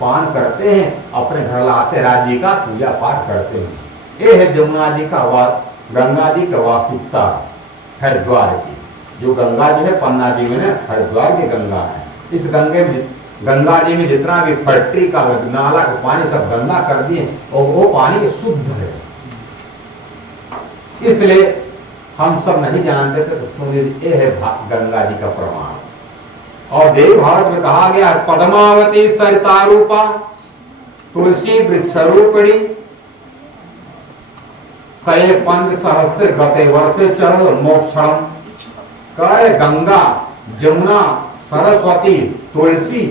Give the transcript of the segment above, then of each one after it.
पान करते हैं, अपने घर लाते राज्य का पूजा पाठ करते हैं। ये है जमुना जी का गंगा जी का वास्तुकता हरिद्वार की। जो गंगा जो है पन्ना जी में हरिद्वार की गंगा है। इस गंगा जी में जितना भी फैक्ट्री का नाला का पानी सब गंदा कर दिए और वो पानी शुद्ध है। इसलिए हम सब नहीं जानते थे, तो सुनिए ये है गंगा जी का प्रमाण। और देव भारत में कहा गया पद्मावती सरिता रूपा तुलसी वृक्षरूपिणी कई पंच सहस्त्र गते वर्षे चल मोक्षम। कहे गंगा जमुना सरस्वती तुलसी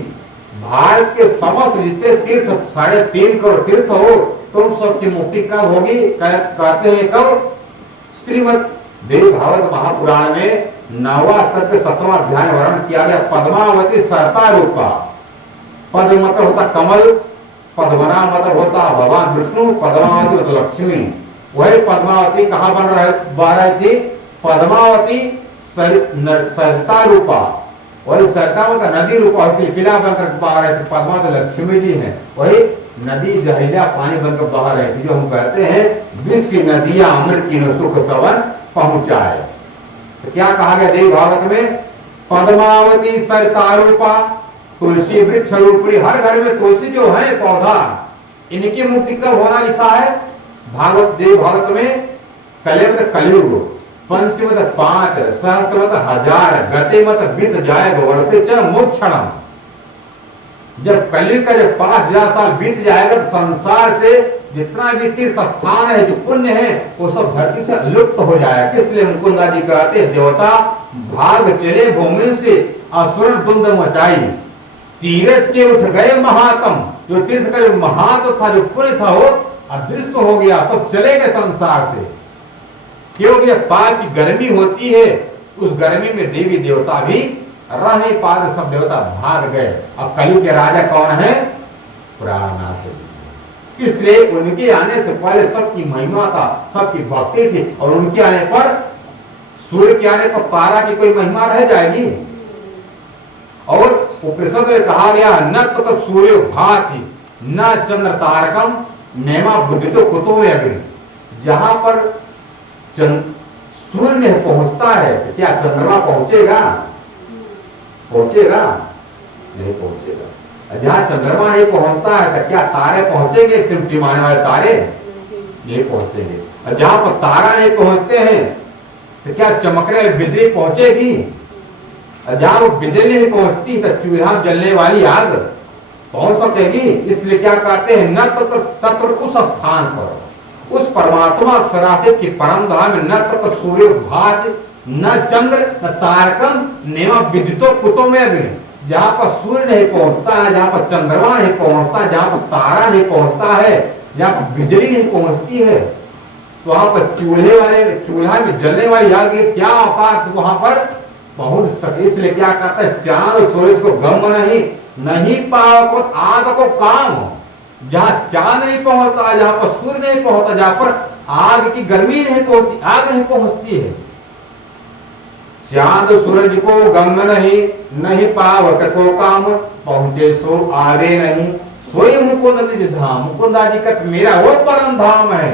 भारत के समस्त जितने तीर्थ 3.5 करोड़ तीर्थ हो, तुम सबकी मुक्ति कब होगी? कहते हैं कब? श्रीमद् देव भागवत महापुराण में 9वां स्कंद 7वां अध्याय वर्णन किया गया। पद्मावती सरिता रूपा। पद्म मतलब होता कमल, पद्मना मतलब होता भगवान विष्णु, पद्मावती मतलब लक्ष्मी। वही पद्मावती कहाँ बह रही थी? पद्मावती सरिता रूपा। वही सरिता मतलब नदी रूपा होती है, किला बनकर बह रहे थे। पद्मा तो लक्ष्मी जी है, वही नदी जहरीला पानी बनकर बह रही थी, जो हम कहते हैं विश्व की नदियां अमृत की सुख सवन पहुंचाए। तो क्या कहा गया देव भागवत में? पद्मावती सरिता रूपा तुलसी वृक्ष रूपी। हर घर में तुलसी जो है पौधा, इनकी मुक्ति कब होना लिखा है भागवत देव भागवत में? कलयुग पंच मत 5 सहस्त्र मत 1000 गति मत बीत जाएगा वर्षे च मोक्षणम। जब कलयुग का जब 5000 साल बीत जाएगा तो संसार से जितना भी तीर्थ स्थान है, जो पुण्य है, वो सब धरती से लुप्त हो जाएगा। इसलिए मुकुंदा जी कहते हैं देवता भाग चले भूमि से असुर धुंध मचाई, तीर्थ के उठ गए महात्म। जो तीर्थ का जो महात्म था, जो पुण्य था, वो अदृश्य हो गया, सब चले गए संसार से। क्योंकि जब पाप की गर्मी होती है, उस गर्मी में देवी देवता भी रह नहीं पाते, सब देवता भाग गए। अब कलयुग के राजा कौन है? प्राणनाथ। इसलिए उनके आने से पहले सबकी महिमा था, सबकी भक्ति थी, और उनके आने पर सूर्य के आने पर तारा की कोई महिमा रह जाएगी? और उपनिषद में कहा गया न तो सूर्य भाति न चंद्र तारकम नेमा बुद्धि तो कुतो में अग्नि। जहां पर सूर्य नहीं पहुंचता है तो क्या चंद्रमा पहुंचेगा? पहुंचेगा? नहीं पहुंचेगा। जहां चंद्रमा नहीं पहुंचता है तो क्या तारे पहुंचेंगे? टिमटिमाने वाले तारे नहीं पहुंचेंगे। जहां पर तारा नहीं पहुंचते हैं तो क्या चमकने वाली बिजली पहुंचेगी? जहां वो बिजली नहीं पहुंचती तो चूल्हा जलने वाली आग पहुंच सकेगी? इसलिए क्या कहते हैं न तत्र उस स्थान पर, उस परमात्मा अक्षरातीत की परम धाम में न तत्र सूर्य भाति न चंद्र न तारकम नेमा विद्युतो कुतो में अग्नि। जहां पर सूर्य नहीं पहुंचता है, जहां पर चंद्रमा नहीं पहुंचता, जहां पर तारा नहीं पहुंचता है, जहां पर बिजली नहीं पहुंचती है, तो वहां पर चूल्हा में जलने वाली आग क्या औकात वहां पर पहुंच सके? इसलिए क्या कहता है चांद सूरज को गम नहीं पाओ आग को काम। जहां चांद नहीं पहुंचता, जहां पर सूर्य नहीं पहुंचता, जहां पर आग की गर्मी नहीं पहुंचती, आग नहीं पहुंचती है, चांद सूरज को गम नहीं पावत को काम, पहुंचे सो आगे नहीं सोई मुकुंद निज धाम। मुकुंदा जी का मेरा वो परम धाम है,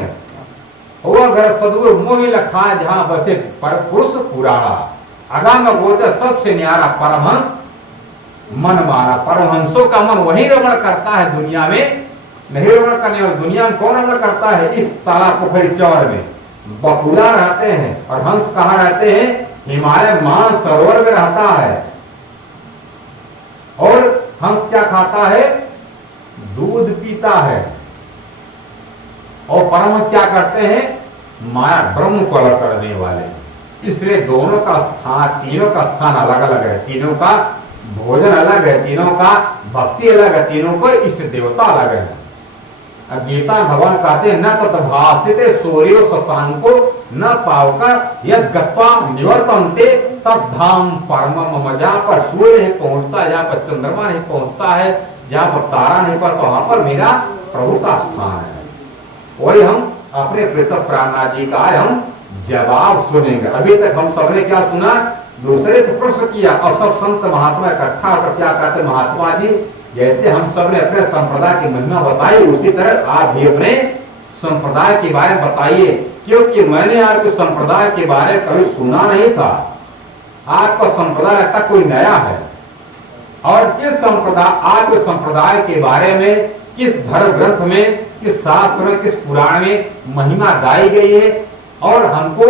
वो घर सदगुरु मोहि लखा जहां बसे पर पुरुष पुराणा। अगम गोचर सबसे न्यारा परमहंस मन मारा। परमहंसों का मन वही रमण करता है, दुनिया में नहीं रमण करने वाला। दुनिया में कौन रमण करता है? इस तालाब पोखरी चौर में बकुला रहते हैं, और हंस कहाँ रहते हैं? हिमालय मान सरोवर में रहता है। और हंस क्या खाता है? दूध पीता है। और परमहंस क्या करते हैं? माया ब्रह्म को अलग करने वाले। इसलिए दोनों का स्थान, तीनों का स्थान अलग अलग है, तीनों का भोजन अलग है, तीनों का भक्ति अलग है, तीनों को इष्ट देवता अलग है। गीता भगवान कहते हैं न तद्भासिते सूर्यो शशांको न पावका यद गत्वा निवर्तन्ते तद्धाम परमम मम। जहां पर सूर्य नहीं पहुंचता, जहां पर चंद्रमा नहीं पहुंचता है, जहां पर तारा नहीं पहुंचता, वहां पर मेरा प्रभु का स्थान है। वही हम अपने प्रीतम प्राणनाथ जी का हम जवाब सुनेंगे। अभी तक हम सबने क्या सुना? दूसरे से प्रश्न किया, और सब संत महात्मा इकट्ठा होकर क्या कहते? महात्मा जी जैसे हम सब ने अपने संप्रदाय की महिमा बताई, उसी तरह आप भी अपने संप्रदाय के बारे में बताइए, क्योंकि मैंने आपके संप्रदाय के बारे में कभी सुना नहीं था। आपका संप्रदाय लगता कोई नया है। और किस संप्रदाय, आपके संप्रदाय के बारे में किस धर्म ग्रंथ में, किस शास्त्र में, किस पुराण में महिमा गाई गई है, और हमको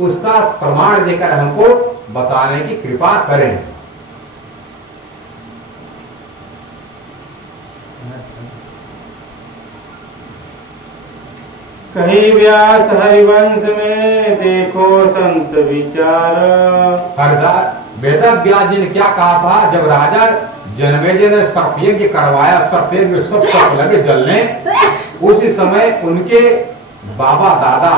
उसका प्रमाण देकर हमको बताने की कृपा करें। कहीं व्यास हरिवंश में देखो संत विचार। वेद व्यास जी ने क्या कहा था, जब राजा जनमेजय ने सर्पयज्ञ करवाया, सर्पयज्ञ में सब सर्प लगे जलने, उसी समय उनके बाबा दादा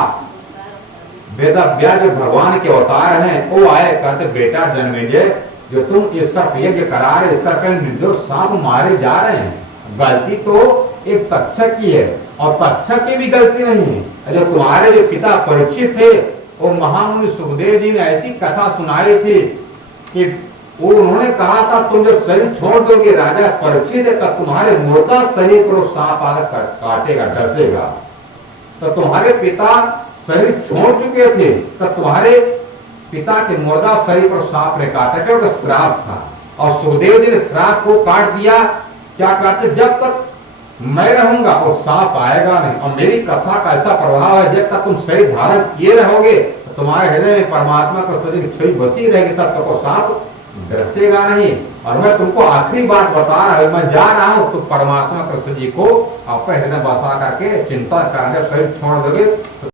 वेद व्यास जो भगवान के अवतार हैं, वो आए, कहते बेटा जनमेजय, जो तुम ये सर्पयज्ञ करा रहे, सर्प निर्दोष सांप मारे जा रहे हैं, गलती तो एक तक्षक की है, और तक्षक की भी गलती नहीं है। जो तुम्हारे जो पिता परीक्षित थे, वो महामुनि सुखदेव जी ने ऐसी कथा सुनाई थी कि वो उन्होंने कहा था तुम जब शरीर छोड़ दोगे राजा परीक्षित है, तब तुम्हारे मुर्दा शरीर पर सांप आकर काटेगा, डसेगा। तो तुम्हारे पिता शरीर छोड़ चुके थे, तब तुम्हारे पिता के मुर्दा शरीर पर सांप ने काटा, क्योंकि श्राप था। और सुखदेव जी ने श्राप को काट दिया। क्या कहते, जब तक मैं रहूंगा और सांप आएगा नहीं। और मेरी कथा का ऐसा प्रभाव है, जब तक तुम शरीर धारण किए रहोगे तो तुम्हारे हृदय में परमात्मा का शरीर छवि बसी रहेगी, तब तक वो सांप डसेगा नहीं। और मैं तुमको आखिरी बात बता रहा हूं, मैं जा रहा हूं तो परमात्मा कृष्ण जी को अपने हृदय बसा करके चिंता करना, जब शरीर छोड़ दोगे तो